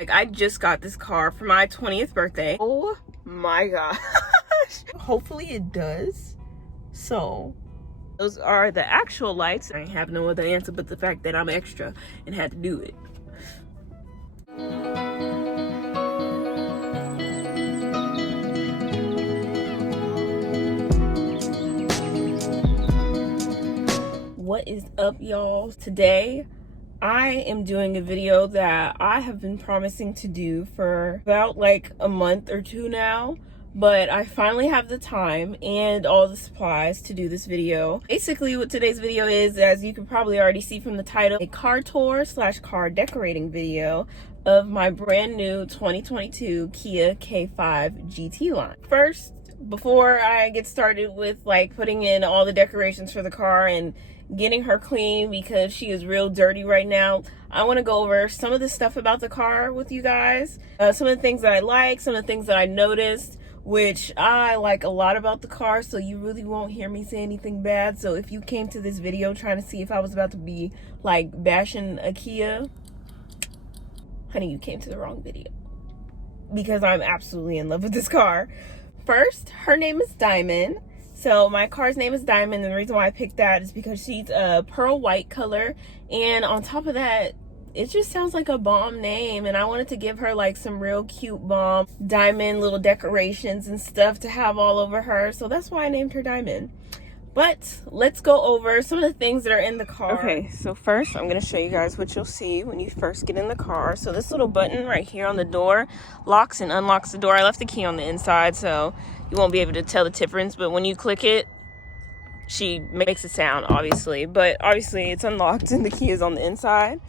Like, I just got this car for my 20th birthday. Oh my gosh. Hopefully it does. So those are the actual lights. I have no other answer but the fact that I'm extra and had to do it. What is up, y'all? Today I am doing a video that I have been promising to do for about like a month or two now, but I finally have the time and all the supplies to do this video. Basically what today's video is, as you can probably already see from the title, a car tour / car decorating video of my brand new 2022 Kia K-5 GT line. First, before I get started with like putting in all the decorations for the car and getting her clean because she is real dirty right now, I want to go over some of the stuff about the car with you guys. Some of the things that I like, some of the things that I noticed, which I like a lot about the car, so you really won't hear me say anything bad. So if you came to this video trying to see if I was about to be like bashing a Kia, honey, you came to the wrong video, because I'm absolutely in love with this car. First, her name is Diamond. So my car's name is Diamond, and the reason why I picked that is because she's a pearl white color, and on top of that, it just sounds like a bomb name, and I wanted to give her like some real cute bomb diamond little decorations and stuff to have all over her, so that's why I named her Diamond. But let's go over some of the things that are in the car. Okay, so first I'm going to show you guys what you'll see when you first get in the car. So this little button right here on the door locks and unlocks the door. I left the key on the inside, so you won't be able to tell the difference, but when you click it, she makes a sound, obviously. But obviously it's unlocked and the key is on the inside.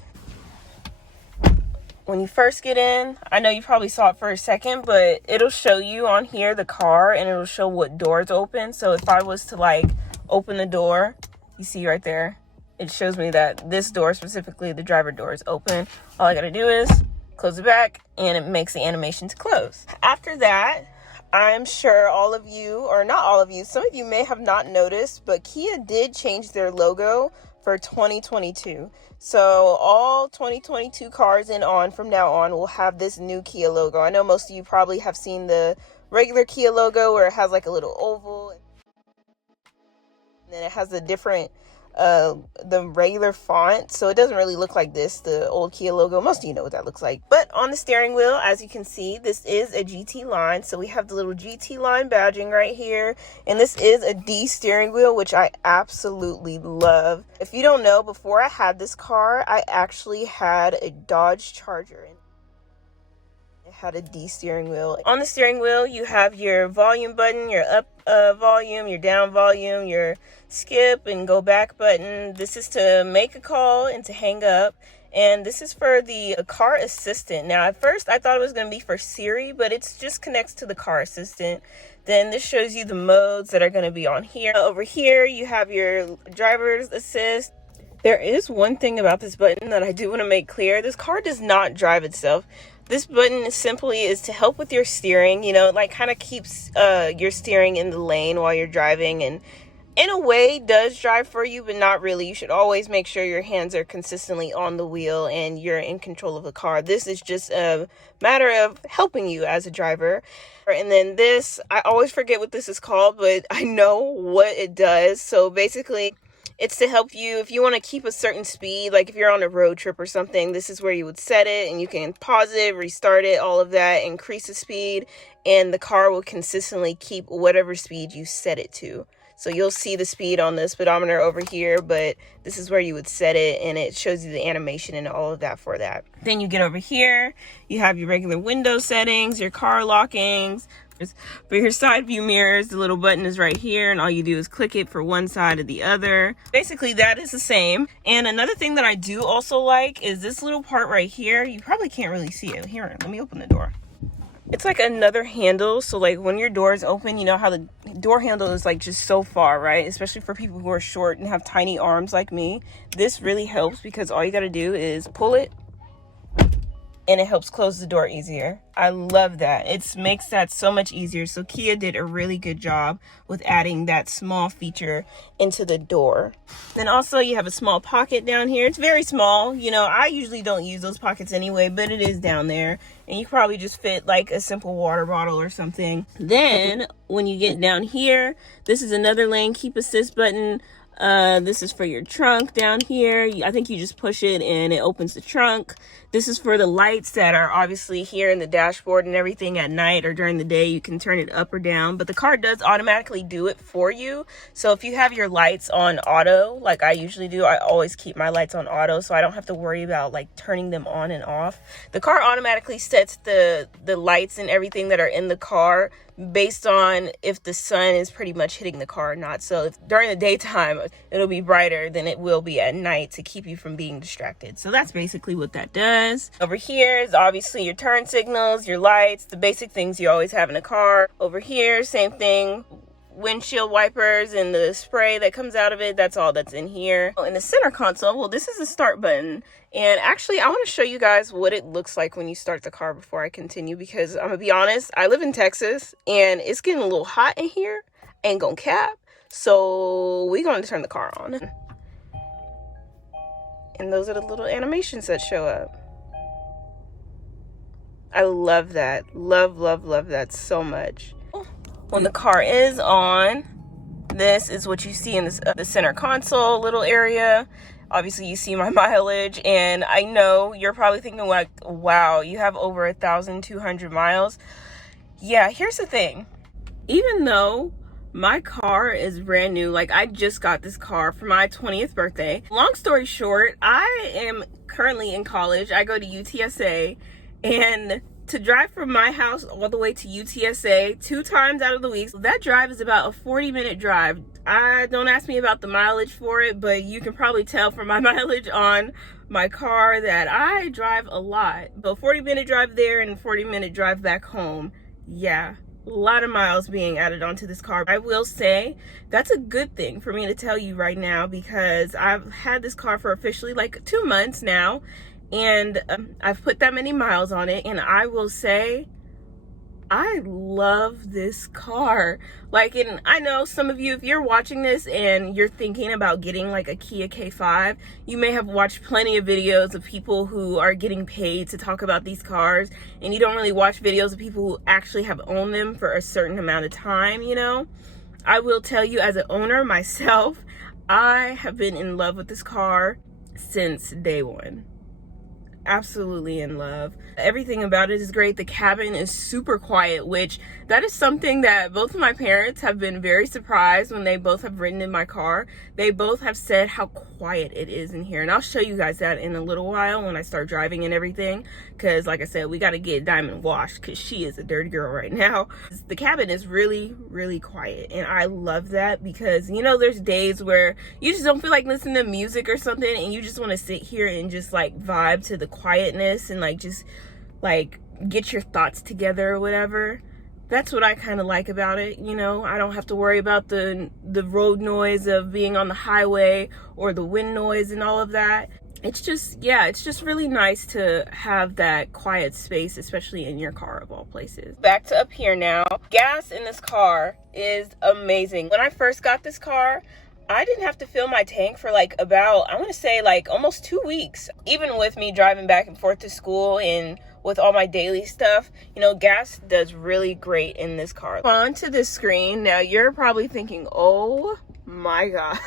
When you first get in, I know you probably saw it for a second, but it'll show you on here the car, and it'll show what doors open. So if I was to like open the door, you see right there, it shows me that this door, specifically the driver door, is open. All I gotta do is close it back, and it makes the animation to close. After that, I'm sure all of you, or not all of you, some of you may have not noticed, but Kia did change their logo for 2022. So all 2022 cars and on from now on will have this new Kia logo. I know most of you probably have seen the regular Kia logo where it has like a little oval, and then it has the different the regular font, so it doesn't really look like this, the old Kia logo. Most of you know what that looks like. But on the steering wheel, as you can see, this is a GT line, so we have the little GT line badging right here, and this is a D steering wheel, which I absolutely love. If you don't know, before I had this car, I actually had a Dodge Charger, and it had a D steering wheel. On the steering wheel, you have your volume button, your up volume, your down volume, your skip and go back button. This is to make a call and to hang up, and this is for the car assistant. Now at first I thought it was going to be for Siri, but it just connects to the car assistant. Then this shows you the modes that are going to be on here. Over here you have your driver's assist. There is one thing about this button that I do want to make clear. This car does not drive itself. This button simply is to help with your steering. You know, it like kind of keeps your steering in the lane while you're driving, and in a way does drive for you, but not really. You should always make sure your hands are consistently on the wheel and you're in control of the car. This is just a matter of helping you as a driver. And then this, I always forget what this is called, but I know what it does. So basically, it's to help you if you want to keep a certain speed, like if you're on a road trip or something, this is where you would set it, and you can pause it, restart it, all of that, increase the speed, and the car will consistently keep whatever speed you set it to. So you'll see the speed on the speedometer over here, but this is where you would set it, and it shows you the animation and all of that for that. Then you get over here, you have your regular window settings, your car lockings. For your side view mirrors, the little button is right here, and all you do is click it for one side or the other. Basically, that is the same. And another thing that I do also like is this little part right here. You probably can't really see it. Here, let me open the door. It's like another handle, so like when your door is open, you know how the door handle is like just so far, right? Especially for people who are short and have tiny arms like me. This really helps because all you got to do is pull it, and it helps close the door easier. I love that. It makes that so much easier. So Kia did a really good job with adding that small feature into the door. Then also you have a small pocket down here. It's very small. You know, I usually don't use those pockets anyway, but it is down there. And you probably just fit like a simple water bottle or something. Then when you get down here, this is another lane keep assist button. This is for your trunk down here. I think you just push it and it opens the trunk. This is for the lights that are obviously here in the dashboard and everything at night or during the day. You can turn it up or down, but the car does automatically do it for you. So if you have your lights on auto, like I usually do, I always keep my lights on auto so I don't have to worry about like turning them on and off. The car automatically sets the lights and everything that are in the car based on if the sun is pretty much hitting the car or not. So if during the daytime it'll be brighter than it will be at night to keep you from being distracted. So that's basically what that does. Over here is obviously your turn signals, your lights, the basic things you always have in a car. Over here, same thing, windshield wipers and the spray that comes out of it. That's all that's in here. In the center console, well, this is the start button. And actually, I want to show you guys what it looks like when you start the car before I continue, because I'm gonna be honest, I live in Texas and it's getting a little hot in here. Ain't gonna cap. So we're gonna turn the car on. And those are the little animations that show up. I love that. Love that so much. When the car is on, this is what you see in this the center console little area. Obviously you see my mileage, and I know you're probably thinking like, wow, you have over 1,200 miles. Yeah, here's the thing. Even though my car is brand new, like I just got this car for my 20th birthday. Long story short, I am currently in college. I go to UTSA, and to drive from my house all the way to UTSA 2 times out of the week, that drive is about a 40-minute drive. Don't ask me about the mileage for it, but you can probably tell from my mileage on my car that I drive a lot. But 40-minute drive there and 40-minute drive back home. Yeah, a lot of miles being added onto this car. I will say that's a good thing for me to tell you right now, because I've had this car for officially like 2 months now. And I've put that many miles on it, and I will say I love this car. Like, and I know some of you, if you're watching this and you're thinking about getting like a Kia K-5, you may have watched plenty of videos of people who are getting paid to talk about these cars, and you don't really watch videos of people who actually have owned them for a certain amount of time, you know. I will tell you, as an owner myself, I have been in love with this car since day one. Absolutely in love. Everything about it is great. The cabin is super quiet, which that is something that both of my parents have been very surprised when they both have ridden in my car. They both have said how quiet it is in here, and I'll show you guys that in a little while when I start driving and everything, because like I said, we got to get Diamond washed because she is a dirty girl right now. The cabin is really quiet, and I love that, because you know, there's days where you just don't feel like listening to music or something, and you just want to sit here and just like vibe to the quietness and like just like get your thoughts together or whatever. That's what I kind of like about it, you know. I don't have to worry about the road noise of being on the highway or the wind noise and all of that. It's just, yeah, it's just really nice to have that quiet space, especially in your car of all places. Back to up here now. Gas in this car is amazing. When I first got this car, I didn't have to fill my tank for like about, I want to say like almost 2 weeks. Even with me driving back and forth to school and with all my daily stuff, you know, gas does really great in this car. On to this screen. Now you're probably thinking, oh my gosh,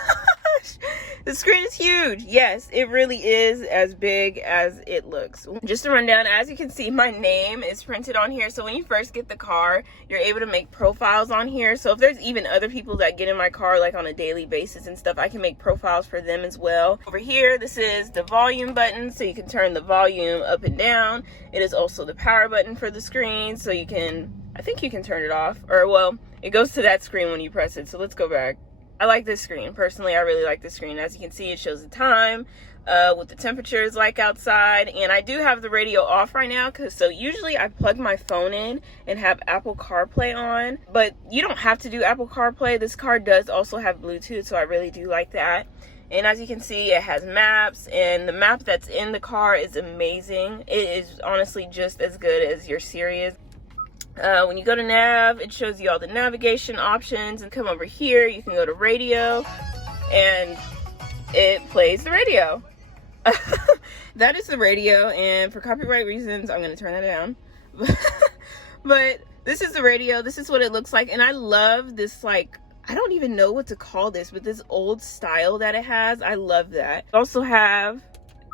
the screen is huge. Yes, it really is as big as it looks. Just to run down, as you can see, my name is printed on here. So when you first get the car, you're able to make profiles on here. So if there's even other people that get in my car like on a daily basis and stuff, I can make profiles for them as well. Over here, this is the volume button, so you can turn the volume up and down. It is also the power button for the screen, so you can, I think you can turn it off, or well, it goes to that screen when you press it. So let's go back. I like this screen. Personally, I really like this screen. As you can see, it shows the time, what the temperature is like outside. And I do have the radio off right now, so usually I plug my phone in and have Apple CarPlay on. But you don't have to do Apple CarPlay. This car does also have Bluetooth, so I really do like that. And as you can see, it has maps, and the map that's in the car is amazing. It is honestly just as good as your Siri is. When you go to nav, it shows you all the navigation options, and come over here, you can go to radio, and it plays the radio. That is the radio, and for copyright reasons, I'm going to turn that down. But this is the radio. This is what it looks like, and I love this, like, I don't even know what to call this, but this old style that it has, I love that. I also have,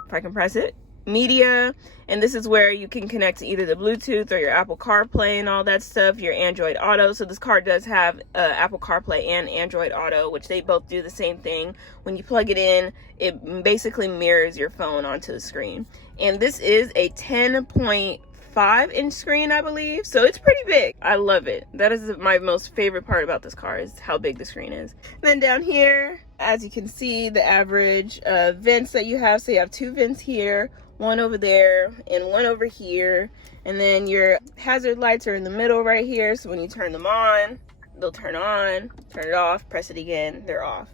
if I can press it, media, and this is where you can connect to either the Bluetooth or your Apple CarPlay and all that stuff, your Android Auto. So this car does have Apple CarPlay and Android Auto, which they both do the same thing. When you plug it in, it basically mirrors your phone onto the screen. And this is a 10.5-inch screen, I believe, so it's pretty big. I love it. That is my most favorite part about this car, is how big the screen is. And then down here, as you can see, the average vents that you have. So you have 2 vents here, 1 over there, and 1 over here. And then your hazard lights are in the middle right here, so when you turn them on, they'll turn on, turn it off, press it again, they're off.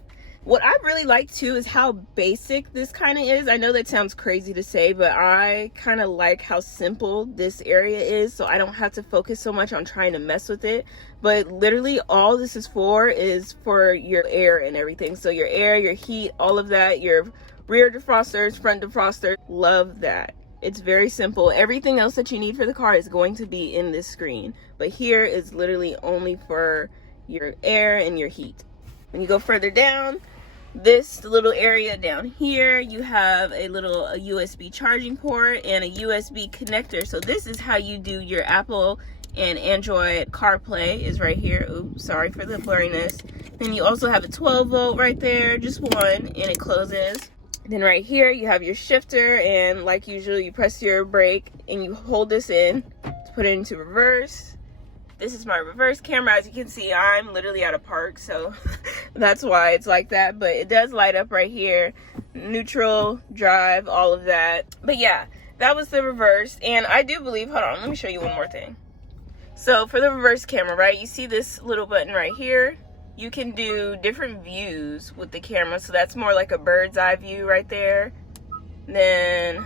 What I really like too is how basic this kind of is. I know that sounds crazy to say, but I kind of like how simple this area is, so I don't have to focus so much on trying to mess with it. But literally all this is for your air and everything. So your air, your heat, all of that, your rear defrosters, front defroster, love that. It's very simple. Everything else that you need for the car is going to be in this screen, but here is literally only for your air and your heat. When you go further down, this little area down here, you have a USB charging port and a USB connector. So this is how you do your Apple and Android CarPlay, is right here. Oops, sorry for the blurriness. Then you also have a 12 volt right there, just one, and it closes. Then right here you have your shifter, and like usual you press your brake and you hold this in to put it into reverse. This is my reverse camera. As you can see, I'm literally at a park, so that's why it's like that. But it does light up right here. Neutral, drive, all of that. But yeah, that was the reverse. And I do believe, hold on, let me show you one more thing. So for the reverse camera, right, you see this little button right here? You can do different views with the camera. So that's more like a bird's eye view right there. Then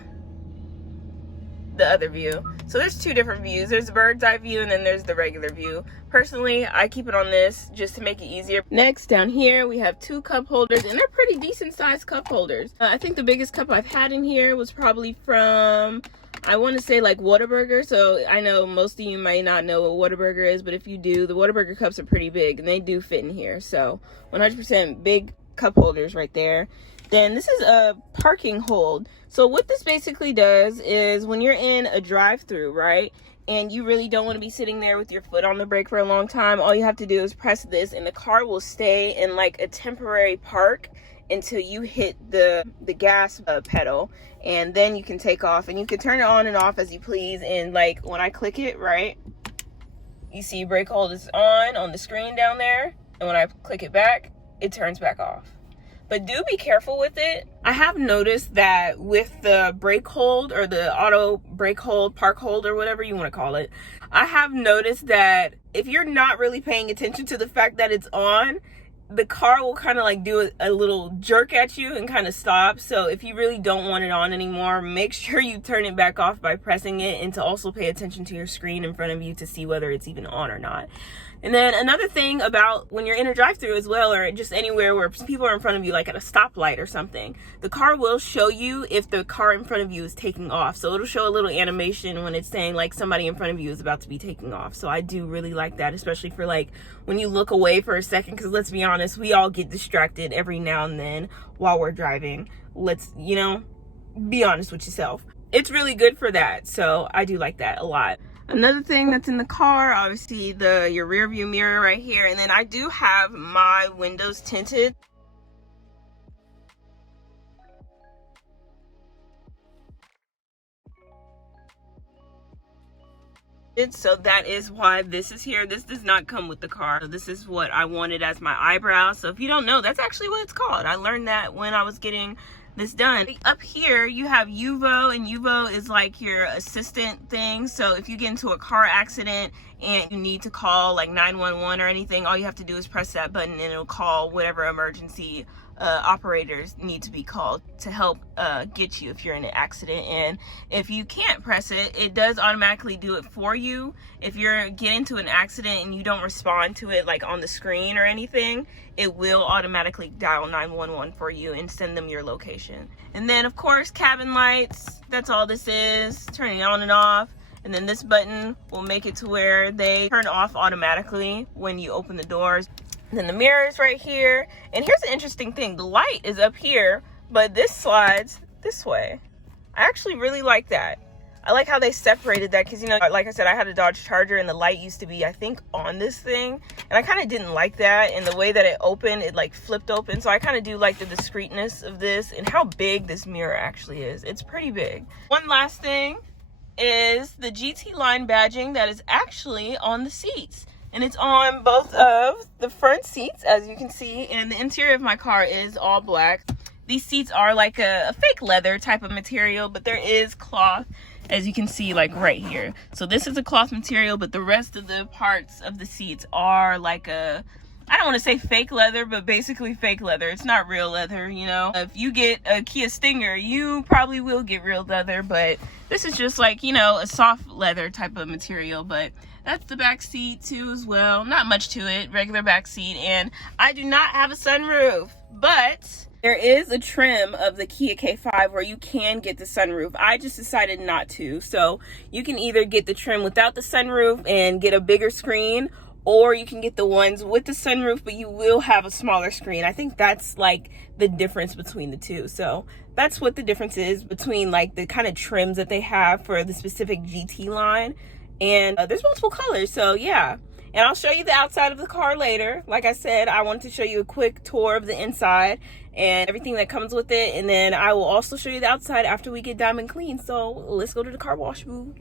the other view. So there's 2 different views. There's the bird's eye view and then there's the regular view. Personally, I keep it on this just to make it easier. Next, down here, we have 2 cup holders, and they're pretty decent sized cup holders. I think the biggest cup I've had in here was probably from, I want to say like Whataburger. So I know most of you might not know what Whataburger is, but if you do, the Whataburger cups are pretty big and they do fit in here. So 100% big cup holders right there. Then this is a parking hold. So what this basically does is when you're in a drive-through, right, and you really don't want to be sitting there with your foot on the brake for a long time, all you have to do is press this and the car will stay in like a temporary park until you hit the gas pedal, and then you can take off, and you can turn it on and off as you please. And like when I click it, right, you see brake hold is on the screen down there, and when I click it back, it turns back off. But do be careful with it. I have noticed that with the brake hold, or the auto brake hold, park hold, or whatever you want to call it, I have noticed that if you're not really paying attention to the fact that it's on, the car will kind of like do a little jerk at you and kind of stop. So if you really don't want it on anymore, make sure you turn it back off by pressing it, and to also pay attention to your screen in front of you to see whether it's even on or not. And then another thing about when you're in a drive-thru as well, or just anywhere where people are in front of you, like at a stoplight or something, the car will show you if the car in front of you is taking off. So it'll show a little animation when it's saying like somebody in front of you is about to be taking off. So I do really like that, especially for like when you look away for a second, because let's be honest, we all get distracted every now and then while we're driving. Let's, you know, be honest with yourself. It's really good for that. So I do like that a lot. Another thing that's in the car, obviously your rear view mirror right here. And then I do have my windows tinted. So that is why this is here. This does not come with the car. So this is what I wanted as my eyebrow. So if you don't know, that's actually what it's called. I learned that when I was getting this done. Up here you have UVO, and UVO is like your assistant thing. So if you get into a car accident and you need to call like 911 or anything, all you have to do is press that button and it'll call whatever emergency operators need to be called to help get you if you're in an accident. And if you can't press it, it does automatically do it for you. If you're getting into an accident and you don't respond to it like on the screen or anything, it will automatically dial 911 for you and send them your location. And then of course, cabin lights, that's all this is, turning it on and off. And then this button will make it to where they turn off automatically when you open the doors. And then the mirrors right here. And here's the interesting thing, the light is up here, but this slides this way. I actually really like that. I like how they separated that, because, you know, like I said, I had a Dodge Charger and the light used to be, I think, on this thing. And I kind of didn't like that. And the way that it opened, it like flipped open. So I kind of do like the discreetness of this and how big this mirror actually is. It's pretty big. One last thing is the GT line badging that is actually on the seats. And it's on both of the front seats, as you can see. And the interior of my car is all black. These seats are like a fake leather type of material, but there is cloth, as you can see, like right here. So this is a cloth material, but the rest of the parts of the seats are like a, I don't want to say fake leather, but basically fake leather. It's not real leather, you know. If you get a Kia Stinger, you probably will get real leather, but this is just like, you know, a soft leather type of material. But that's the back seat too as well. Not much to it, regular back seat. And I do not have a sunroof, but there is a trim of the Kia K-5 where you can get the sunroof. I just decided not to. So you can either get the trim without the sunroof and get a bigger screen, or you can get the ones with the sunroof, but you will have a smaller screen. I think that's like the difference between the two. So that's what the difference is between like the kind of trims that they have for the specific GT line. And there's multiple colors, so yeah. And I'll show you the outside of the car later. Like I said, I wanted to show you a quick tour of the inside and everything that comes with it. And then I will also show you the outside after we get diamond clean. So let's go to the car wash, boo.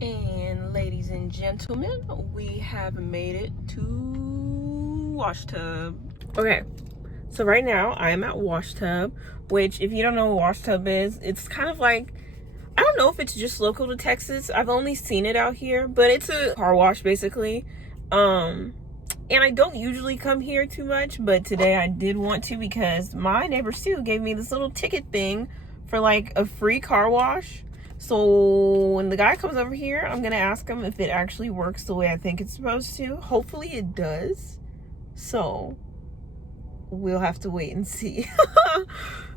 And ladies and gentlemen, we have made it to wash tub. Okay, so right now I am at wash tub, which if you don't know what wash tub is, it's kind of like, I don't know if it's just local to Texas. I've only seen it out here, but it's a car wash basically. And I don't usually come here too much, but today I did want to because my neighbor Sue gave me this little ticket thing for like a free car wash. So when the guy comes over here, I'm gonna ask him if it actually works the way I think it's supposed to. Hopefully it does. So we'll have to wait and see.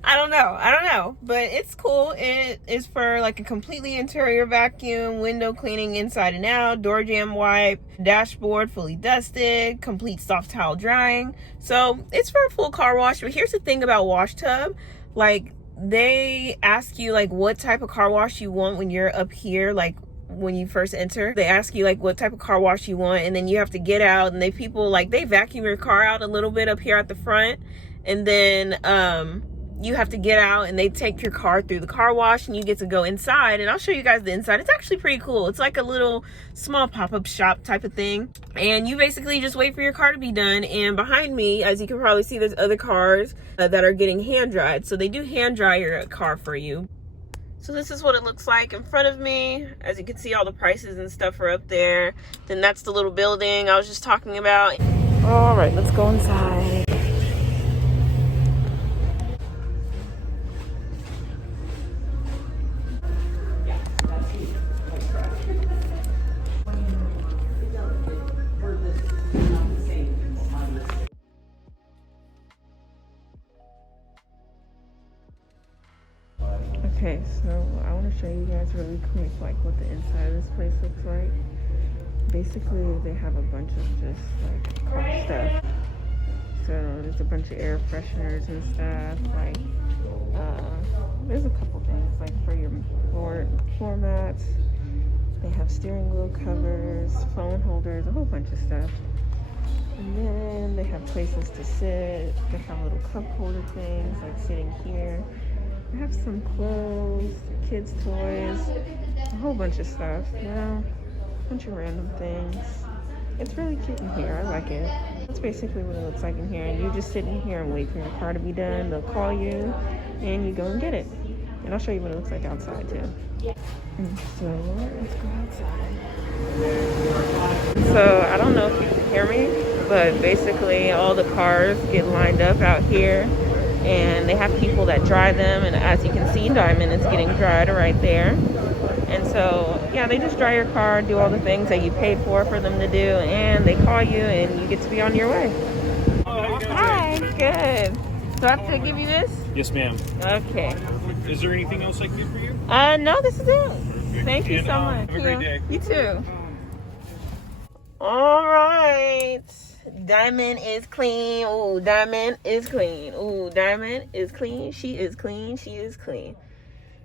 I don't know, but it's cool. It is for like a completely interior vacuum, window cleaning inside and out, door jamb wipe, dashboard fully dusted, complete soft towel drying. So it's for a full car wash. But here's the thing about wash tub, like they ask you like what type of car wash you want when you're up here, like when you first enter. They ask you like what type of car wash you want, and then you have to get out, and they vacuum your car out a little bit up here at the front, and then you have to get out and they take your car through the car wash and you get to go inside. And I'll show you guys the inside. It's actually pretty cool. It's like a little small pop-up shop type of thing, and you basically just wait for your car to be done. And behind me, as you can probably see, there's other cars that are getting hand dried. So they do hand dry your car for you. So this is what it looks like in front of me. As you can see, all the prices and stuff are up there. Then that's the little building I was just talking about. All right, let's go inside. Okay, so I want to show you guys really quick like what the inside of this place looks like. Basically, they have a bunch of just like car stuff. So there's a bunch of air fresheners and stuff. Like there's a couple things like for your floor mats. They have steering wheel covers, phone holders, a whole bunch of stuff. And then they have places to sit. They have little cup holder things like sitting here. I have some clothes, kids' toys, a whole bunch of stuff. Well, a bunch of random things. It's really cute in here. I like it. That's basically what it looks like in here. And you just sit in here and wait for your car to be done. They'll call you and you go and get it. And I'll show you what it looks like outside too. And so let's go outside. So I don't know if you can hear me, but basically all the cars get lined up out here and they have people that dry them, and as you can see, Diamond is getting dried right there. And so yeah, they just dry your car, do all the things that you paid for them to do, and they call you and you get to be on your way. Hi, good. Do I have to give you this? Yes, ma'am. Okay. Is there anything else I can do for you? No, this is it. Perfect. Thank you so much. Have a great day. You too. All right. Diamond is clean. Ooh, Diamond is clean. Ooh, Diamond is clean. She is clean. She is clean.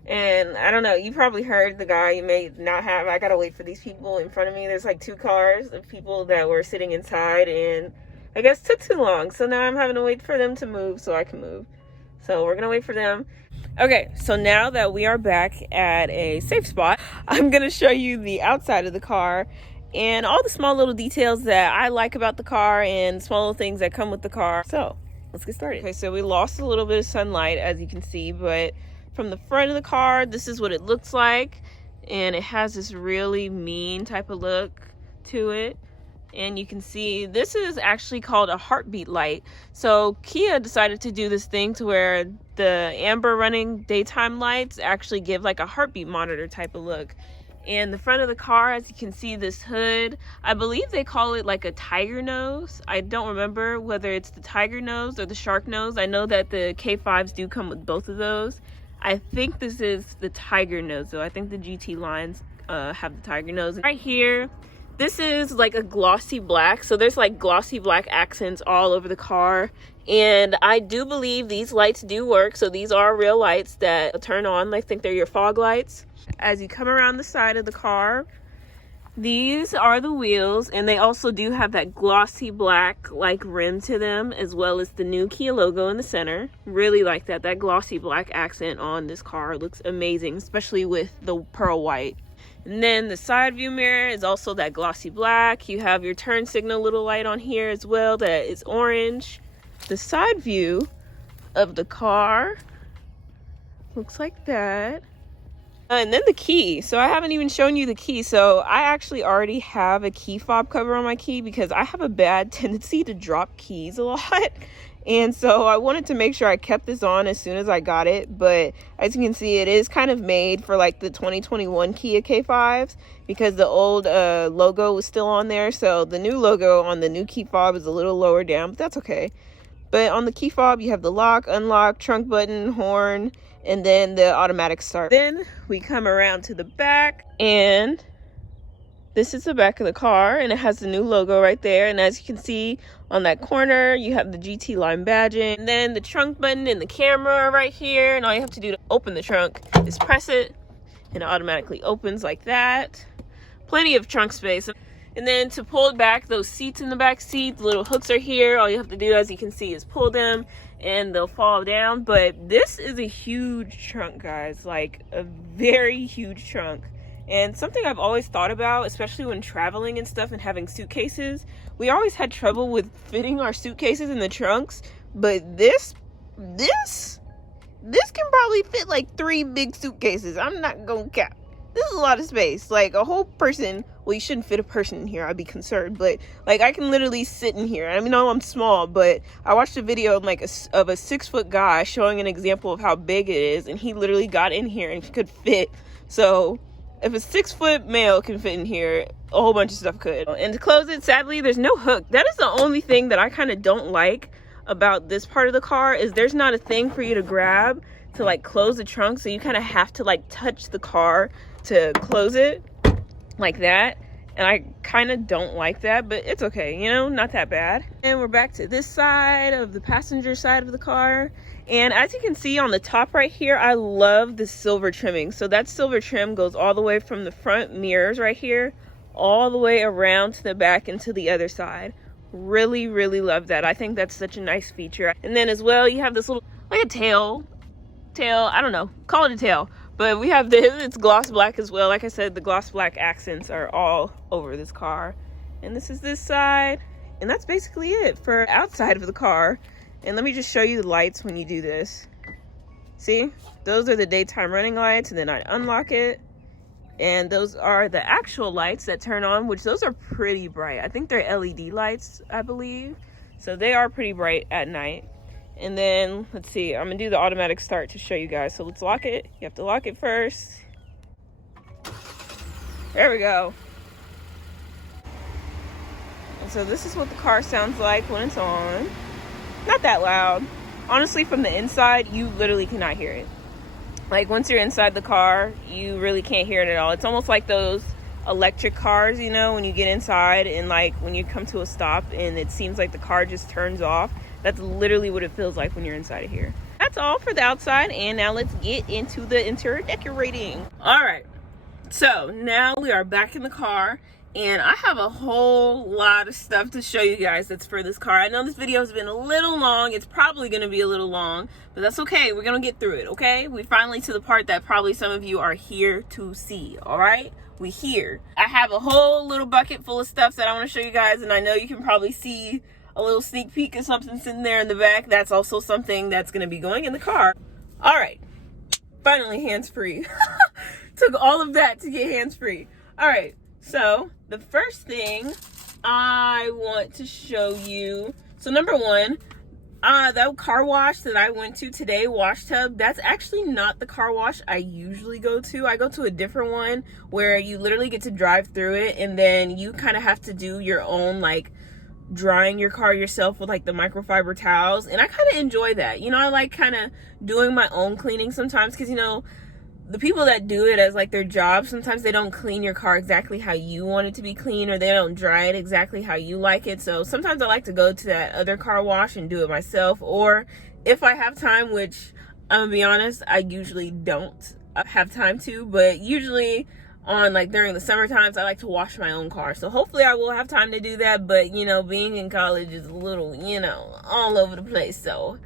And I don't know, you probably heard the guy, you may not have, I gotta wait for these people in front of me. There's like 2 cars of people that were sitting inside, and I guess took too long. So now I'm having to wait for them to move so I can move. So we're gonna wait for them. Okay, so now that we are back at a safe spot, I'm gonna show you the outside of the car and all the small little details that I like about the car and small little things that come with the car. So let's get started. Okay, so we lost a little bit of sunlight, as you can see, but from the front of the car, this is what it looks like. And it has this really mean type of look to it. And you can see this is actually called a heartbeat light. So Kia decided to do this thing to where the amber running daytime lights actually give like a heartbeat monitor type of look. And the front of the car, as you can see, this hood, I believe they call it like a tiger nose. I don't remember whether it's the tiger nose or the shark nose. I know that the K-5s do come with both of those. I think this is the tiger nose though. I think the GT lines have the tiger nose. Right here, this is like a glossy black. So there's like glossy black accents all over the car. And I do believe these lights do work. So these are real lights that turn on. I think they're your fog lights. As you come around the side of the car, these are the wheels, and they also do have that glossy black like rim to them, as well as the new Kia logo in the center. Really like that. That glossy black accent on this car looks amazing, especially with the pearl white. And then the side view mirror is also that glossy black. You have your turn signal little light on here as well that is orange. The side view of the car looks like that. And then the key. So I haven't even shown you the key. So I actually already have a key fob cover on my key because I have a bad tendency to drop keys a lot. And so I wanted to make sure I kept this on as soon as I got it. But as you can see, it is kind of made for like the 2021 Kia K5s because the old logo was still on there. So the new logo on the new key fob is a little lower down, but that's okay. But on the key fob, you have the lock, unlock, trunk button, horn, and then the automatic start. Then we come around to the back, and this is the back of the car, and it has the new logo right there. And as you can see on that corner, you have the GT line badging, and then the trunk button and the camera right here. And all you have to do to open the trunk is press it, and it automatically opens like that. Plenty of trunk space. And then to pull it back, those seats in the back seat, the little hooks are here. All you have to do, as you can see, is pull them and they'll fall down. But this is a huge trunk, guys, like a very huge trunk. And something I've always thought about, especially when traveling and stuff and having suitcases, we always had trouble with fitting our suitcases in the trunks. But this can probably fit like 3 big suitcases. I'm not gonna cap. This is a lot of space. Like a whole person. Well, you shouldn't fit a person in here. I'd be concerned. But like I can literally sit in here. I mean, no, I'm small, but I watched a video of like of a 6-foot guy showing an example of how big it is, and he literally got in here and could fit. So if a 6-foot male can fit in here, a whole bunch of stuff could. And to close it, sadly, there's no hook. That is the only thing that I kind of don't like about this part of the car, is there's not a thing for you to grab to like close the trunk. So you kind of have to like touch the car to close it like that. And I kind of don't like that, but it's okay, you know, not that bad. And we're back to this side of the passenger side of the car. And as you can see on the top right here, I love the silver trimming. So that silver trim goes all the way from the front mirrors right here, all the way around to the back and to the other side. Really, really love that. I think that's such a nice feature. And then as well, you have this little, like a tail, I don't know, call it a tail. But we have this, it's gloss black as well. Like I said, the gloss black accents are all over this car. And this is this side. And that's basically it for outside of the car. And let me just show you the lights when you do this. See, those are the daytime running lights, and then I unlock it. And those are the actual lights that turn on, which those are pretty bright. I think they're LED lights, I believe. So they are pretty bright at night. And then, let's see, I'm gonna do the automatic start to show you guys. So let's lock it. You have to lock it first. There we go. And so this is what the car sounds like when it's on. Not that loud. Honestly, from the inside, you literally cannot hear it. Like, once you're inside the car, you really can't hear it at all. It's almost like those electric cars, you know, when you get inside and, like, when you come to a stop and it seems like the car just turns off. That's literally what it feels like when you're inside of here. That's all for the outside, and now let's get into the interior decorating. All right, so now we are back in the car, and I have a whole lot of stuff to show you guys that's for this car. I know this video has been a little long. It's probably going to be a little long, but that's okay. We're going to get through it, okay? We finally to the part that probably some of you are here to see, all right? We here. I have a whole little bucket full of stuff that I want to show you guys, and I know you can probably see a little sneak peek of something sitting there in the back. That's also something that's going to be going in the car. All right. Finally hands-free. Took all of that to get hands-free. All right. So the first thing I want to show you. So number one, that car wash that I went to today, Wash Tub, that's actually not the car wash I usually go to. I go to a different one where you literally get to drive through it, and then you kind of have to do your own, like, drying your car yourself with like the microfiber towels. And I kind of enjoy that. You know, I like kind of doing my own cleaning sometimes, because, you know, the people that do it as like their job, sometimes they don't clean your car exactly how you want it to be clean, or they don't dry it exactly how you like it. So sometimes I like to go to that other car wash and do it myself, or if I have time, which I'm gonna be honest, I usually don't have time to, but usually on like during the summer times, I like to wash my own car. So hopefully I will have time to do that, but you know, being in college is a little, you know, all over the place, so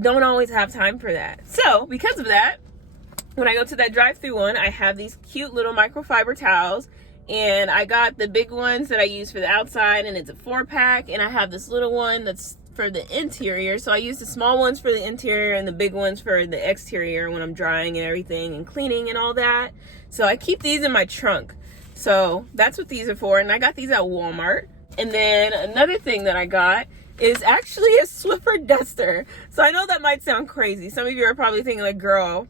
don't always have time for that. So because of that, when I go to that drive-through one, I have these cute little microfiber towels, and I got the big ones that I use for the outside, and it's a 4-pack, and I have this little one that's for the interior. So I use the small ones for the interior and the big ones for the exterior when I'm drying and everything and cleaning and all that. So I keep these in my trunk. So that's what these are for, and I got these at Walmart. And then another thing that I got is actually a Swiffer Duster. So I know that might sound crazy. Some of you are probably thinking like, girl,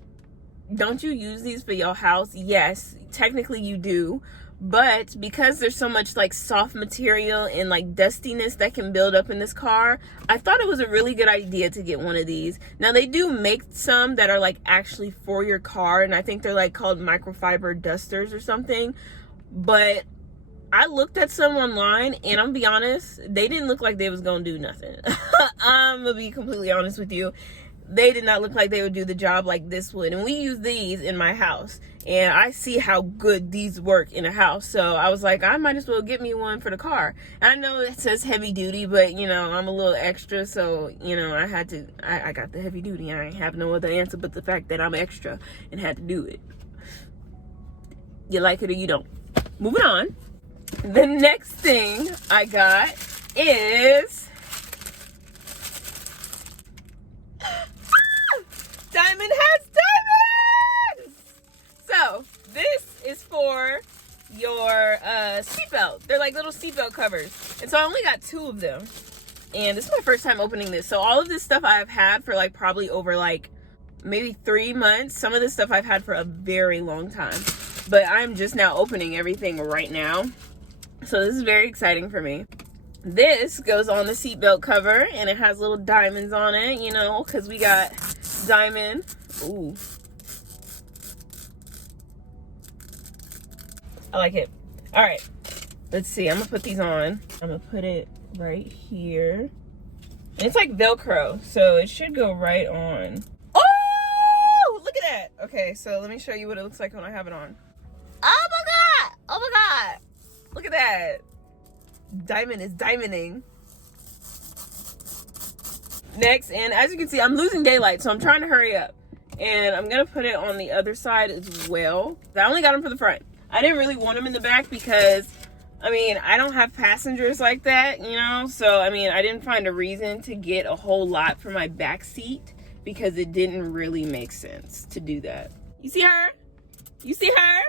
don't you use these for your house? Yes, technically you do. But because there's so much like soft material and like dustiness that can build up in this car, I thought it was a really good idea to get one of these. Now they do make some that are like actually for your car, and I think they're like called microfiber dusters or something. But I looked at some online, and I'm gonna be honest, they didn't look like they was gonna do nothing. I'm gonna be completely honest with you. They did not look like they would do the job like this would. And we use these in my house, and I see how good these work in a house. So I was like, I might as well get me one for the car. And I know it says heavy duty, but you know, I'm a little extra, so you know, I got the heavy duty. I ain't have no other answer but the fact that I'm extra and had to do it. You like it or you don't. Moving on. The next thing I got is Diamond has diamonds! So this is for your seatbelt. They're like little seatbelt covers. And so I only got 2 of them. And this is my first time opening this. So all of this stuff I've had for like probably over like maybe 3 months. Some of this stuff I've had for a very long time. But I'm just now opening everything right now. So this is very exciting for me. This goes on the seatbelt cover, and it has little diamonds on it, you know, because we got diamond. Ooh. I like it. All right. Let's see. I'm going to put these on. I'm going to put it right here. And it's like Velcro, so it should go right on. Oh, look at that. Okay, so let me show you what it looks like when I have it on. Oh my God. Oh my God. Look at that. Diamond is diamonding. Next, and as you can see, I'm losing daylight, so I'm trying to hurry up. And I'm going to put it on the other side as well. I only got them for the front. I didn't really want them in the back because, I mean, I don't have passengers like that, you know? So, I mean, I didn't find a reason to get a whole lot for my back seat. because it didn't really make sense to do that. You see her? You see her?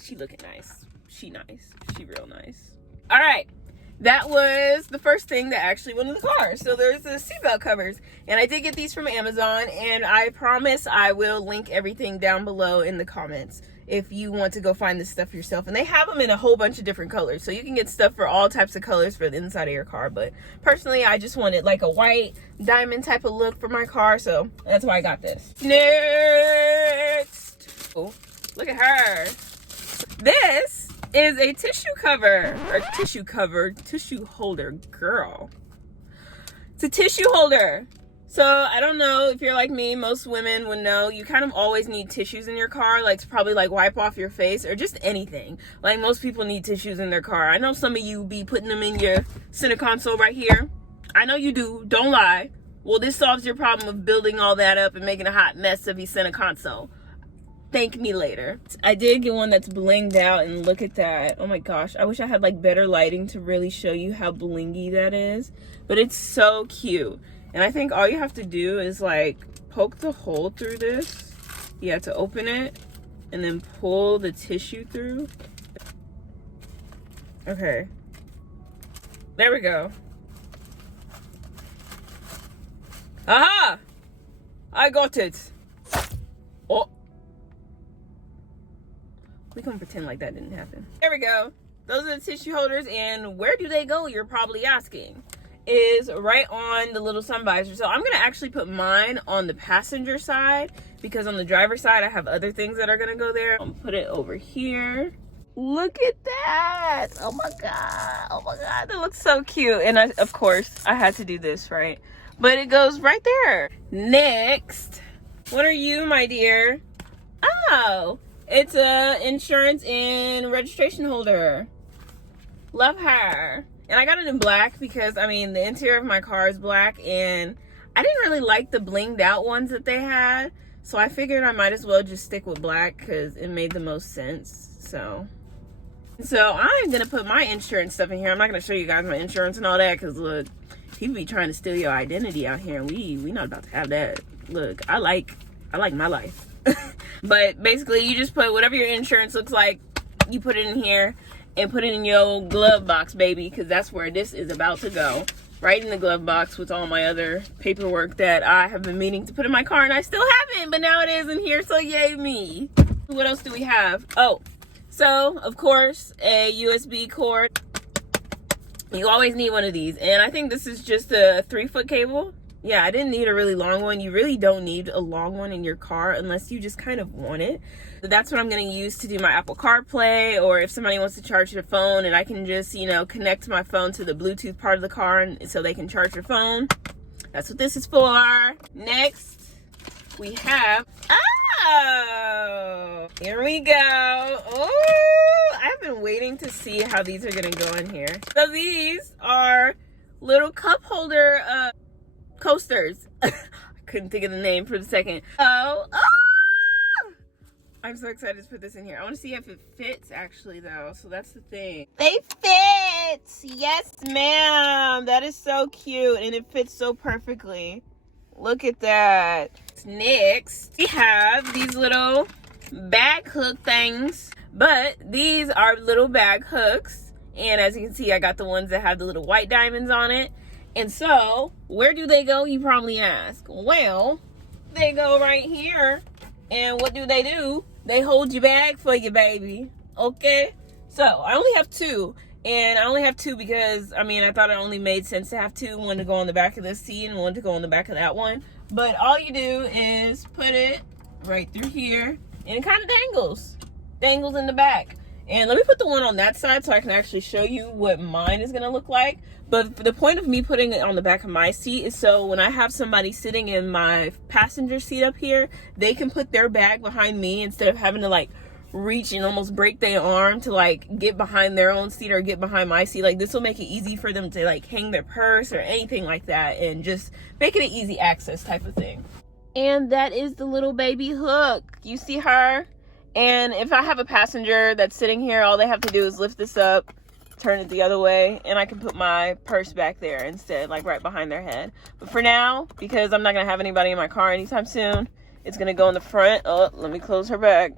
She looking nice. She nice. She real nice. All right. That was the first thing that actually went in the car. So there's the seatbelt covers. And I did get these from Amazon. And I promise I will link everything down below in the comments if you want to go find this stuff yourself. And they have them in a whole bunch of different colors. So you can get stuff for all types of colors for the inside of your car. But personally, I just wanted like a white diamond type of look for my car. So that's why I got this. Next. Oh, look at her. This is a tissue cover, or tissue holder, girl. It's a tissue holder. So I don't know if you're like me, most women would know you kind of always need tissues in your car, like to probably like wipe off your face or just anything. Like most people need tissues in their car. I know some of you be putting them in your center console right here. I know you do, don't lie. Well, this solves your problem of building all that up and making a hot mess of your center console. Thank me later. I did get one that's blinged out, and look at that. Oh my gosh, I wish I had like better lighting to really show you how blingy that is, but it's so cute. And I think all you have to do is like poke the hole through this. You have to open it and then pull the tissue through. Okay, there we go. Aha, I got it. Oh, we gonna pretend like that didn't happen. There we go. Those are the tissue holders, and where do they go, you're probably asking? Is right on the little sun visor. So I'm gonna actually put mine on the passenger side because on the driver's side I have other things that are gonna go there. I'll put it over here. Look at that. Oh my god. Oh my god, that looks so cute. And of course I had to do this, right? But it goes right there. Next, what are you, my dear? Oh, it's a insurance and registration holder. Love her. And I got it in black because, I mean, the interior of my car is black, and I didn't really like the blinged out ones that they had. So I figured I might as well just stick with black because it made the most sense. So I'm going to put my insurance stuff in here. I'm not going to show you guys my insurance and all that because, look, people be trying to steal your identity out here, and we not about to have that. Look, I like my life. But basically, you just put whatever your insurance looks like, you put it in here and put it in your old glove box, baby, because that's where this is about to go. Right in the glove box with all my other paperwork that I have been meaning to put in my car, and I still haven't, but now it is in here, so yay me. What else do we have? Oh, so, of course, a USB cord. You always need one of these, and I think this is just a 3-foot cable. Yeah, I didn't need a really long one. You really don't need a long one in your car unless you just kind of want it. So that's what I'm going to use to do my Apple CarPlay, or if somebody wants to charge their phone and I can just, you know, connect my phone to the Bluetooth part of the car and so they can charge their phone. That's what this is for. Next, we have, oh, here we go. Oh, I've been waiting to see how these are going to go in here. So these are little cup holder coasters. I couldn't think of the name for a second. Oh, I'm so excited to put this in here. I want to see if it fits actually though. So that's the thing. They fit. Yes, ma'am. That is so cute and it fits so perfectly. Look at that. Next, we have these little bag hook things, but these are little bag hooks. And as you can see, I got the ones that have the little white diamonds on it. And so, where do they go, you probably ask? Well, they go right here. And what do? They hold your bag for you, baby. Okay? So, I only have two. And I only have two because, I mean, I thought it only made sense to have two. One to go on the back of this seat and one to go on the back of that one. But all you do is put it right through here. And it kind of dangles. Dangles in the back. And let me put the one on that side so I can actually show you what mine is going to look like. But the point of me putting it on the back of my seat is so when I have somebody sitting in my passenger seat up here, they can put their bag behind me instead of having to like reach and almost break their arm to like get behind their own seat or get behind my seat. Like this will make it easy for them to like hang their purse or anything like that and just make it an easy access type of thing. And that is the little baby hook. You see her? And if I have a passenger that's sitting here, all they have to do is lift this up turn it the other way, and I can put my purse back there instead, like right behind their head. But for now, because I'm not gonna have anybody in my car anytime soon, it's gonna go in the front. Oh, let me close her bag.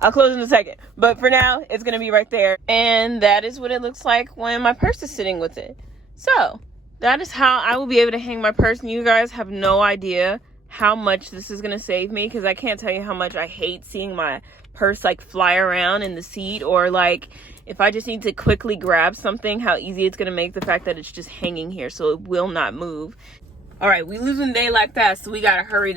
I'll close in a second, but for now it's gonna be right there. And that is what it looks like when my purse is sitting with it. So that is how I will be able to hang my purse, and you guys have no idea how much this is gonna save me, because I can't tell you how much I hate seeing my purse like fly around in the seat, or like if I just need to quickly grab something, how easy it's gonna make the fact that it's just hanging here so it will not move. All right, we losing daylight fast, so we gotta hurry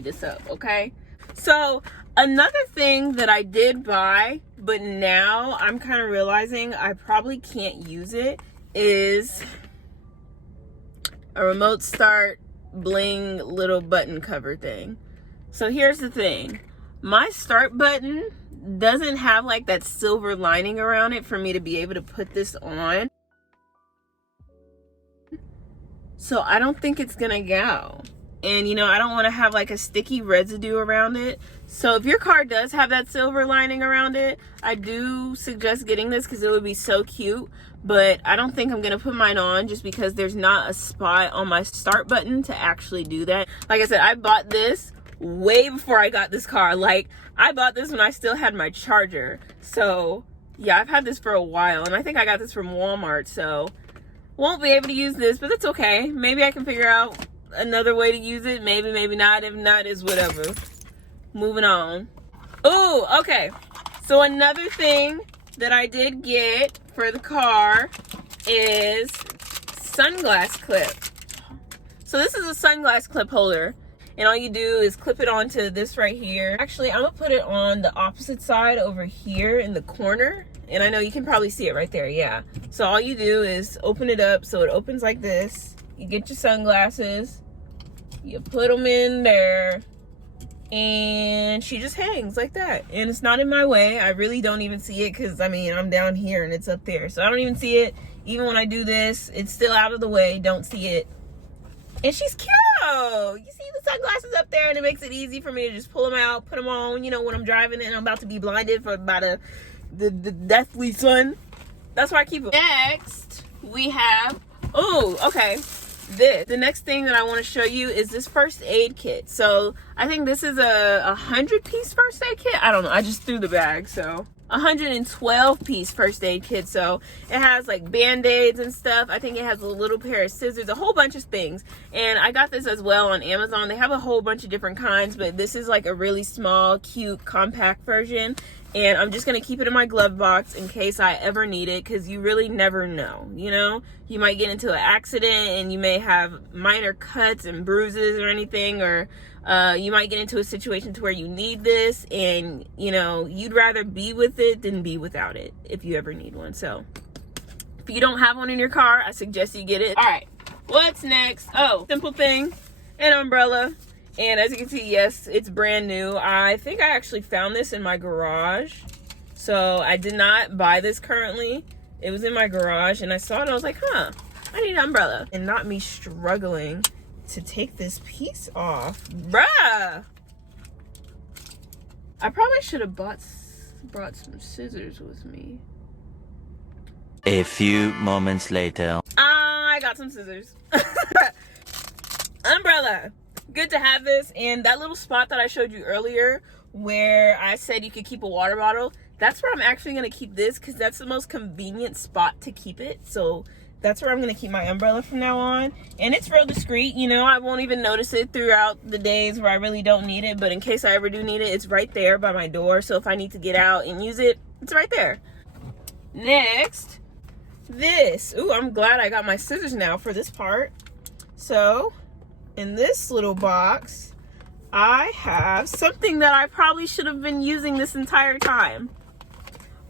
this up, okay? So another thing that I did buy, but now I'm kind of realizing I probably can't use it, is a remote start bling little button cover thing. So here's the thing. My start button doesn't have like that silver lining around it for me to be able to put this on. So I don't think it's gonna go. And you know, I don't want to have like a sticky residue around it. So if your car does have that silver lining around it, I do suggest getting this because it would be so cute. But I don't think I'm gonna put mine on just because there's not a spot on my start button to actually do that. Like I said, I bought this way before I got this car. Like, I bought this when I still had my charger. So yeah, I've had this for a while, and I think I got this from Walmart, so won't be able to use this, but it's okay. Maybe I can figure out another way to use it. Maybe, maybe not. If not, is whatever. Moving on. Oh, okay. So another thing that I did get for the car is sunglass clip. So this is a sunglass clip holder, and all you do is clip it onto this right here. Actually, I'm gonna put it on the opposite side over here in the corner, and I know you can probably see it right there. Yeah, so all you do is open it up so it opens like this. You get your sunglasses, you put them in there, and she just hangs like that, and it's not in my way. I really don't even see it because I mean, I'm down here and it's up there, so I don't even see it. Even when I do this, it's still out of the way, don't see it. And she's cute. You see the sunglasses up there, and it makes it easy for me to just pull them out, put them on, you know, when I'm driving and I'm about to be blinded by the deathly sun. That's why I keep them. Next, we have, oh, okay. The next thing that I want to show you is this first aid kit. So I think this is a 100-piece first aid kit. I don't know. I just threw the bag, so 112-piece first aid kit. So it has like band-aids and stuff. I think it has a little pair of scissors, a whole bunch of things. And I got this as well on Amazon. They have a whole bunch of different kinds, but this is like a really small, cute, compact version. And I'm just going to keep it in my glove box in case I ever need it, because you really never know, you know? You might get into an accident and you may have minor cuts and bruises or anything, or you might get into a situation to where you need this, and, you know, you'd rather be with it than be without it if you ever need one. So if you don't have one in your car, I suggest you get it. All right, what's next? Oh, simple thing, an umbrella. And as you can see, yes, it's brand new. I think I actually found this in my garage. So I did not buy this currently. It was in my garage and I saw it and I was like, huh, I need an umbrella. And not me struggling to take this piece off. Bruh! I probably should have brought some scissors with me. A few moments later. I got some scissors. Umbrella. Good to have this. And that little spot that I showed you earlier where I said you could keep a water bottle, that's where I'm actually going to keep this, because that's the most convenient spot to keep it. So that's where I'm going to keep my umbrella from now on. And it's real discreet, you know, I won't even notice it throughout the days where I really don't need it, but in case I ever do need it, it's right there by my door. So if I need to get out and use it, it's right there. Next, this. Ooh, I'm glad I got my scissors now for this part. So in this little box, I have something that I probably should have been using this entire time,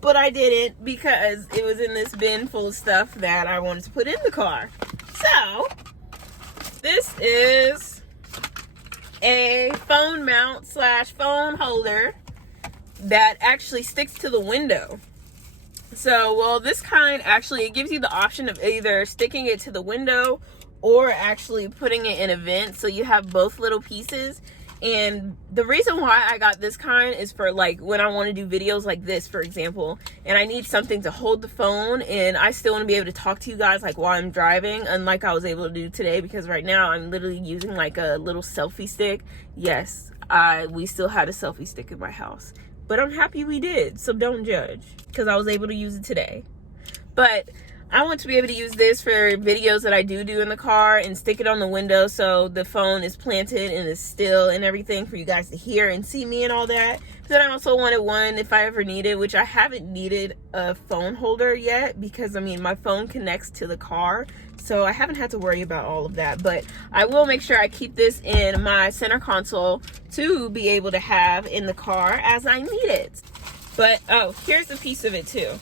but I didn't because it was in this bin full of stuff that I wanted to put in the car. So this is a phone mount / phone holder that actually sticks to the window. So, well, this kind actually, it gives you the option of either sticking it to the window or actually putting it in a vent, so you have both little pieces. And the reason why I got this kind is for like when I want to do videos like this, for example, and I need something to hold the phone and I still want to be able to talk to you guys like while I'm driving, unlike I was able to do today, because right now I'm literally using like a little selfie stick. Yes, we still had a selfie stick in my house, but I'm happy we did, so don't judge, because I was able to use it today. But I want to be able to use this for videos that I do in the car and stick it on the window so the phone is planted and is still and everything for you guys to hear and see me and all that. Then I also wanted one if I ever need it, which I haven't needed a phone holder yet because, I mean, my phone connects to the car, so I haven't had to worry about all of that. But I will make sure I keep this in my center console to be able to have in the car as I need it. But, oh, here's a piece of it too.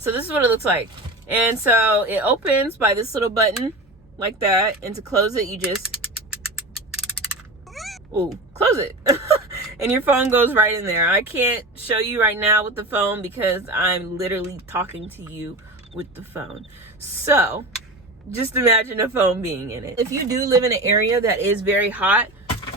So this is what it looks like. And so it opens by this little button like that. And to close it, you just, ooh, close it. And your phone goes right in there. I can't show you right now with the phone because I'm literally talking to you with the phone. So just imagine a phone being in it. If you do live in an area that is very hot,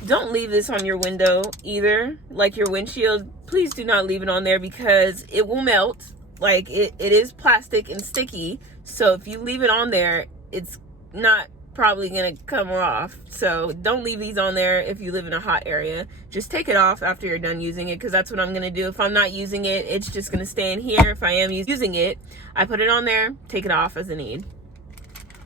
don't leave this on your window either. Like your windshield, please do not leave it on there because it will melt. Like it is plastic and sticky, so if you leave it on there, it's not probably gonna come off. So don't leave these on there if you live in a hot area. Just take it off after you're done using it, because that's what I'm gonna do. If I'm not using it, it's just gonna stay in here. If I am using it, I put it on there, take it off as a need.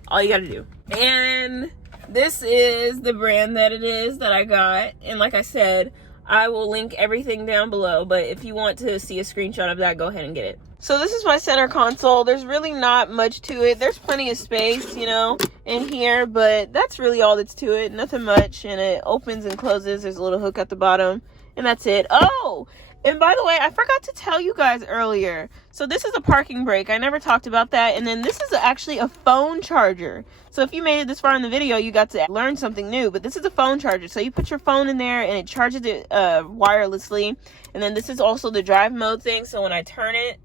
All you gotta do. And this is the brand that it is that I got, and like I said, I will link everything down below, but if you want to see a screenshot of that, go ahead and get it. So this is my center console. There's really not much to it. There's plenty of space, you know, in here, but that's really all that's to it. Nothing much, and it opens and closes. There's a little hook at the bottom, and that's it. Oh, and by the way, I forgot to tell you guys earlier. So this is a parking brake. I never talked about that. And then this is actually a phone charger. So if you made it this far in the video, you got to learn something new. But this is a phone charger. So you put your phone in there and it charges it wirelessly. And then this is also the drive mode thing. So when I turn it,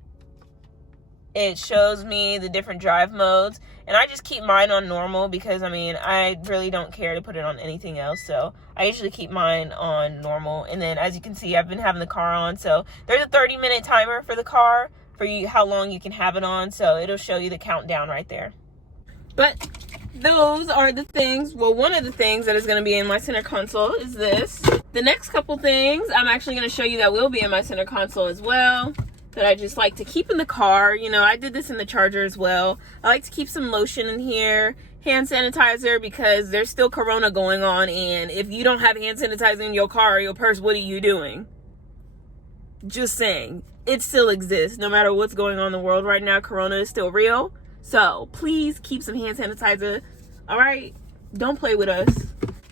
it shows me the different drive modes. And I just keep mine on normal because, I mean, I really don't care to put it on anything else. So I usually keep mine on normal. And then as you can see, I've been having the car on. So there's a 30-minute timer for the car for you, how long you can have it on. So it'll show you the countdown right there. But those are the things. Well, one of the things that is going to be in my center console is this. The next couple things I'm actually going to show you that will be in my center console as well, that I just like to keep in the car. You know, I did this in the charger as well. I like to keep some lotion in here, hand sanitizer, because there's still corona going on, and if you don't have hand sanitizer in your car or your purse, what are you doing? Just saying, it still exists. No matter what's going on in the world right now, corona is still real. So please keep some hand sanitizer. All right, don't play with us.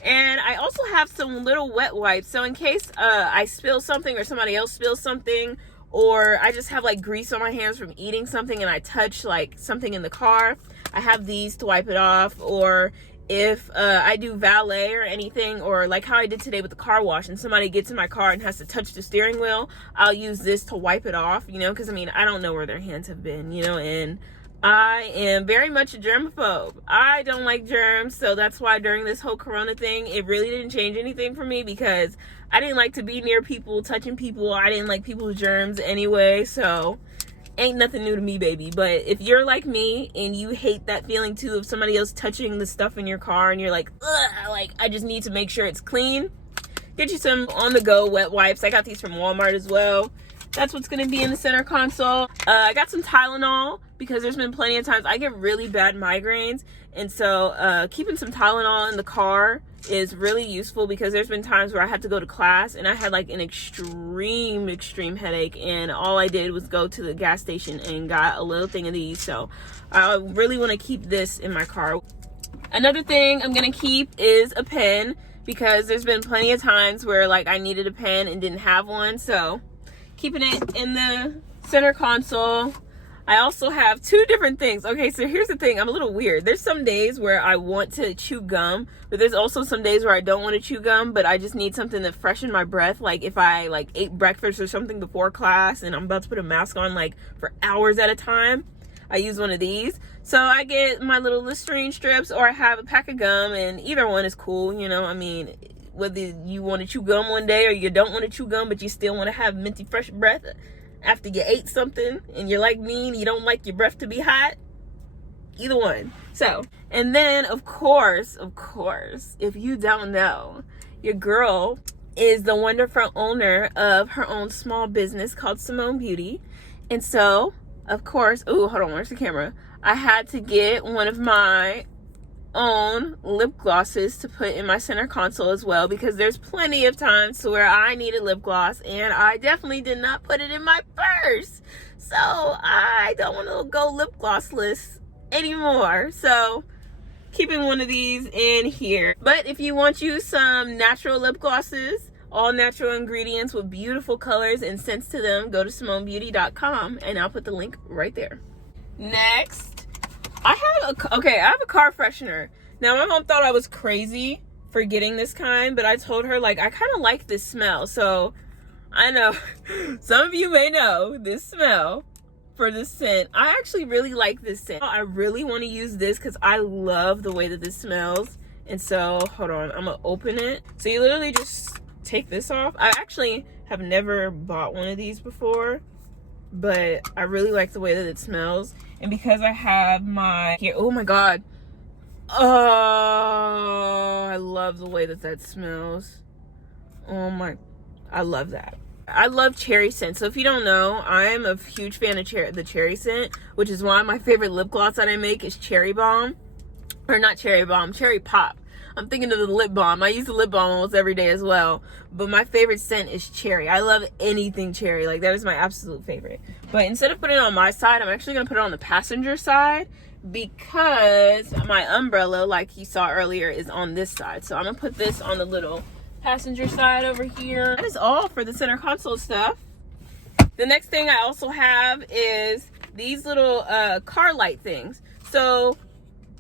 And I also have some little wet wipes, so in case I spill something or somebody else spills something, or I just have like grease on my hands from eating something and I touch like something in the car, I have these to wipe it off. Or if I do valet or anything, or like how I did today with the car wash and somebody gets in my car and has to touch the steering wheel, I'll use this to wipe it off, you know, because I mean, I don't know where their hands have been, you know, and I am very much a germaphobe. I don't like germs, so that's why during this whole corona thing, it really didn't change anything for me, because I didn't like to be near people, touching people. I didn't like people's germs anyway, so ain't nothing new to me, baby. But if you're like me and you hate that feeling too of somebody else touching the stuff in your car and you're like, ugh, like I just need to make sure it's clean, get you some on-the-go wet wipes. I got these from Walmart as well. That's what's going to be in the center console. I got some Tylenol because there's been plenty of times I get really bad migraines. And so keeping some Tylenol in the car is really useful, because there's been times where I had to go to class and I had like an extreme headache, and all I did was go to the gas station and got a little thing of these. So I really want to keep this in my car. Another thing I'm going to keep is a pen, because there's been plenty of times where like I needed a pen and didn't have one. So keeping it in the center console. I also have two different things. Okay, so here's the thing. I'm a little weird. There's some days where I want to chew gum, but there's also some days where I don't want to chew gum, but I just need something to freshen my breath. Like if I like ate breakfast or something before class and I'm about to put a mask on like for hours at a time, I use one of these. So I get my little Listerine strips, or I have a pack of gum, and either one is cool. You know, I mean, whether you want to chew gum one day or you don't want to chew gum, but you still want to have minty fresh breath after you ate something, and you're like me and you don't like your breath to be hot. Either one. So, and then of course, if you don't know, your girl is the wonderful owner of her own small business called Simone Beauty. And so, of course, hold on, where's the camera? I had to get one of my own lip glosses to put in my center console as well, because there's plenty of times to where I needed lip gloss and I definitely did not put it in my purse. So I don't want to go lip glossless anymore. So keeping one of these in here. But if you want you some natural lip glosses, all natural ingredients with beautiful colors and scents to them, go to SimoneBeauty.com and I'll put the link right there. Next, I have a car freshener. Now my mom thought I was crazy for getting this kind, but I told her, like, I kind of like this smell. So I know some of you may know this smell for this scent. I actually really like this scent. I really want to use this because I love the way that this smells. And so hold on, I'm gonna open it. So you literally just take this off. I actually have never bought one of these before, but I really like the way that it smells. And because I have my here, oh my god, oh, I love the way that that smells. Oh my, I love that. I love cherry scent. So if you don't know, I'm a huge fan of the cherry scent, which is why my favorite lip gloss that I make is Cherry Bomb. Or not Cherry Bomb, Cherry Pop. I'm thinking of the lip balm. I use the lip balm almost every day as well. But my favorite scent is cherry. I love anything cherry. Like, that is my absolute favorite. But instead of putting it on my side, I'm actually going to put it on the passenger side, because my umbrella, like you saw earlier, is on this side. So I'm going to put this on the little passenger side over here. That is all for the center console stuff. The next thing I also have is these little car light things. So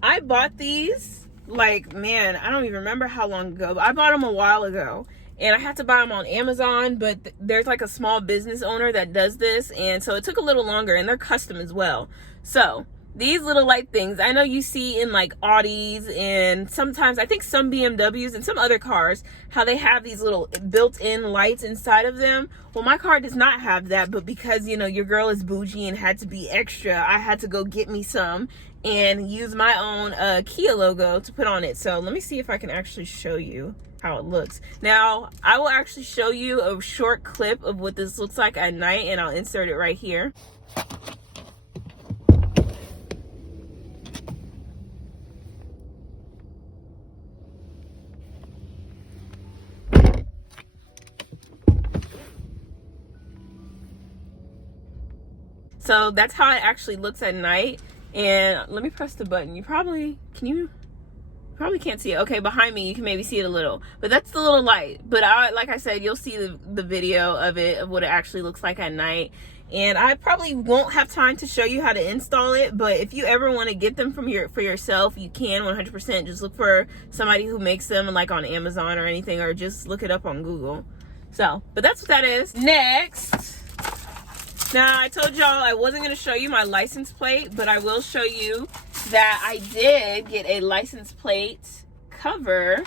I bought these, like, man, I don't even remember how long ago, but I bought them a while ago, and I had to buy them on Amazon, but there's like a small business owner that does this, and so it took a little longer, and they're custom as well. So these little light things, I know you see in like Audis and sometimes I think some BMWs and some other cars, how they have these little built-in lights inside of them. Well, my car does not have that, but because, you know, your girl is bougie and had to be extra, I had to go get me some and use my own Kia logo to put on it. So let me see if I can actually show you how it looks. Now, I will actually show you a short clip of what this looks like at night, and I'll insert it right here. So that's how it actually looks at night. And let me press the button. You probably can't see it. Okay, behind me you can maybe see it a little, but that's the little light. But like I said, you'll see the video of it, of what it actually looks like at night. And I probably won't have time to show you how to install it, but if you ever want to get them for yourself, you can 100%. Just look for somebody who makes them, like on Amazon or anything, or just look it up on Google. So, but that's what that is. Next, now I told y'all I wasn't going to show you my license plate, but I will show you that I did get a license plate cover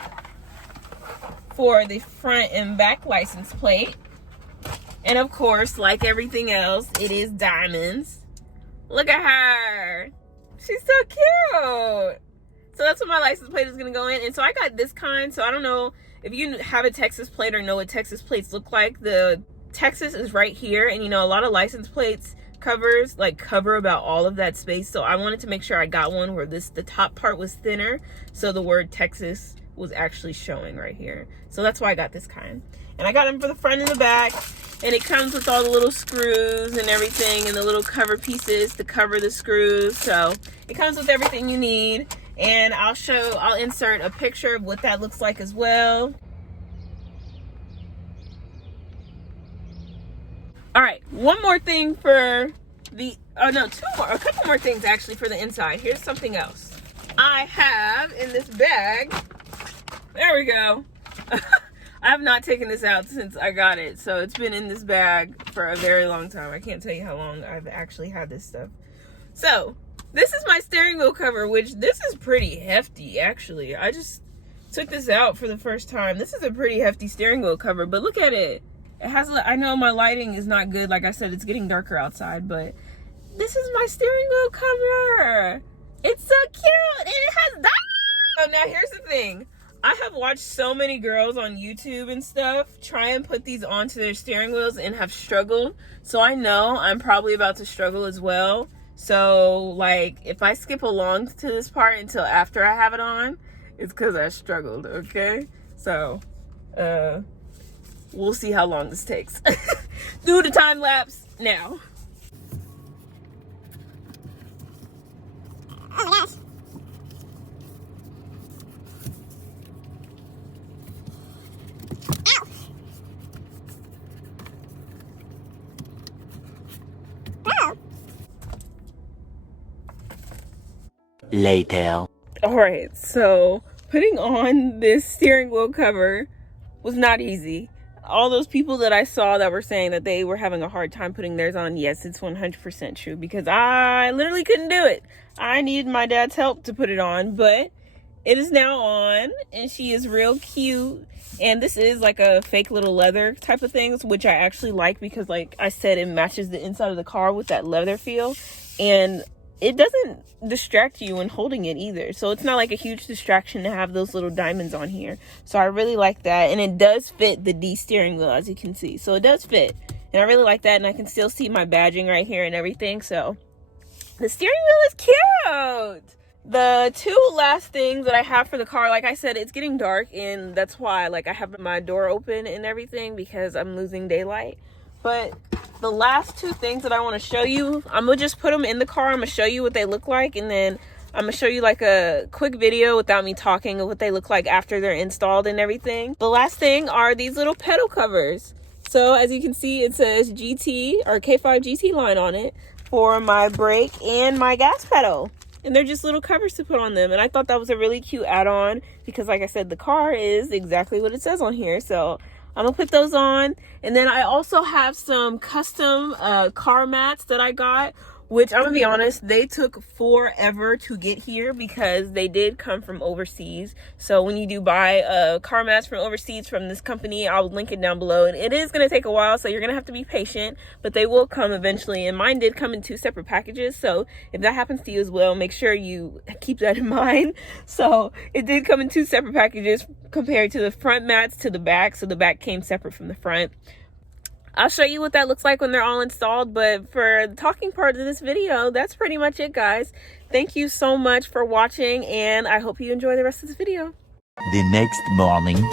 for the front and back license plate. And of course, like everything else, it is diamonds. Look at her. She's so cute. So that's what my license plate is going to go in. And so I got this kind. So I don't know if you have a Texas plate or know what Texas plates look like. The Texas is right here, and you know, a lot of license plates covers like cover about all of that space. So I wanted to make sure I got one where the top part was thinner, so the word Texas was actually showing right here. So that's why I got this kind, and I got them for the front and the back, and it comes with all the little screws and everything, and the little cover pieces to cover the screws. So it comes with everything you need, and I'll insert a picture of what that looks like as well. All right, one more thing for the, a couple more things actually for the inside. Here's something else I have in this bag. There we go. I have not taken this out since I got it, so it's been in this bag for a very long time. I can't tell you how long I've actually had this stuff. So this is my steering wheel cover, which this is pretty hefty actually. I just took this out for the first time. This is a pretty hefty steering wheel cover, but look at it. It has, I know my lighting is not good. Like I said, it's getting darker outside, but this is my steering wheel cover. It's so cute, and it has that. Oh, now here's the thing. I have watched so many girls on YouTube and stuff try and put these onto their steering wheels and have struggled. So I know I'm probably about to struggle as well. So like if I skip along to this part until after I have it on, it's because I struggled, okay? So we'll see how long this takes. Do the time lapse now. Oh my gosh. Later. All right, so putting on this steering wheel cover was not easy. All those people that I saw that were saying that they were having a hard time putting theirs on, yes, it's 100% true, because I literally couldn't do it. I needed my dad's help to put it on, but it is now on, and she is real cute. And this is like a fake little leather type of things, which I actually like because, like I said, it matches the inside of the car with that leather feel, and it doesn't distract you when holding it either. So it's not like a huge distraction to have those little diamonds on here. So I really like that. And it does fit the D steering wheel, as you can see. So it does fit. And I really like that. And I can still see my badging right here and everything. So the steering wheel is cute. The two last things that I have for the car, like I said, it's getting dark. And that's why like I have my door open and everything, because I'm losing daylight. But the last two things that I want to show you, I'm gonna just put them in the car. I'm gonna show you what they look like, and then I'm gonna show you like a quick video without me talking of what they look like after they're installed and everything. The last thing are these little pedal covers. So as you can see, it says GT or K-5 GT line on it for my brake and my gas pedal. And they're just little covers to put on them. And I thought that was a really cute add-on because, like I said, the car is exactly what it says on here. So I'm gonna put those on. And then I also have some custom car mats that I got, which I'm gonna be honest, they took forever to get here because they did come from overseas. So when you do buy car mats from overseas from this company, I'll link it down below. And it is gonna take a while, so you're gonna have to be patient, but they will come eventually. And mine did come in 2 separate packages. So if that happens to you as well, make sure you keep that in mind. So it did come in 2 separate packages compared to the front mats to the back. So the back came separate from the front. I'll show you what that looks like when they're all installed, but for the talking part of this video, that's pretty much it, guys. Thank you so much for watching, and I hope you enjoy the rest of this video. The next morning.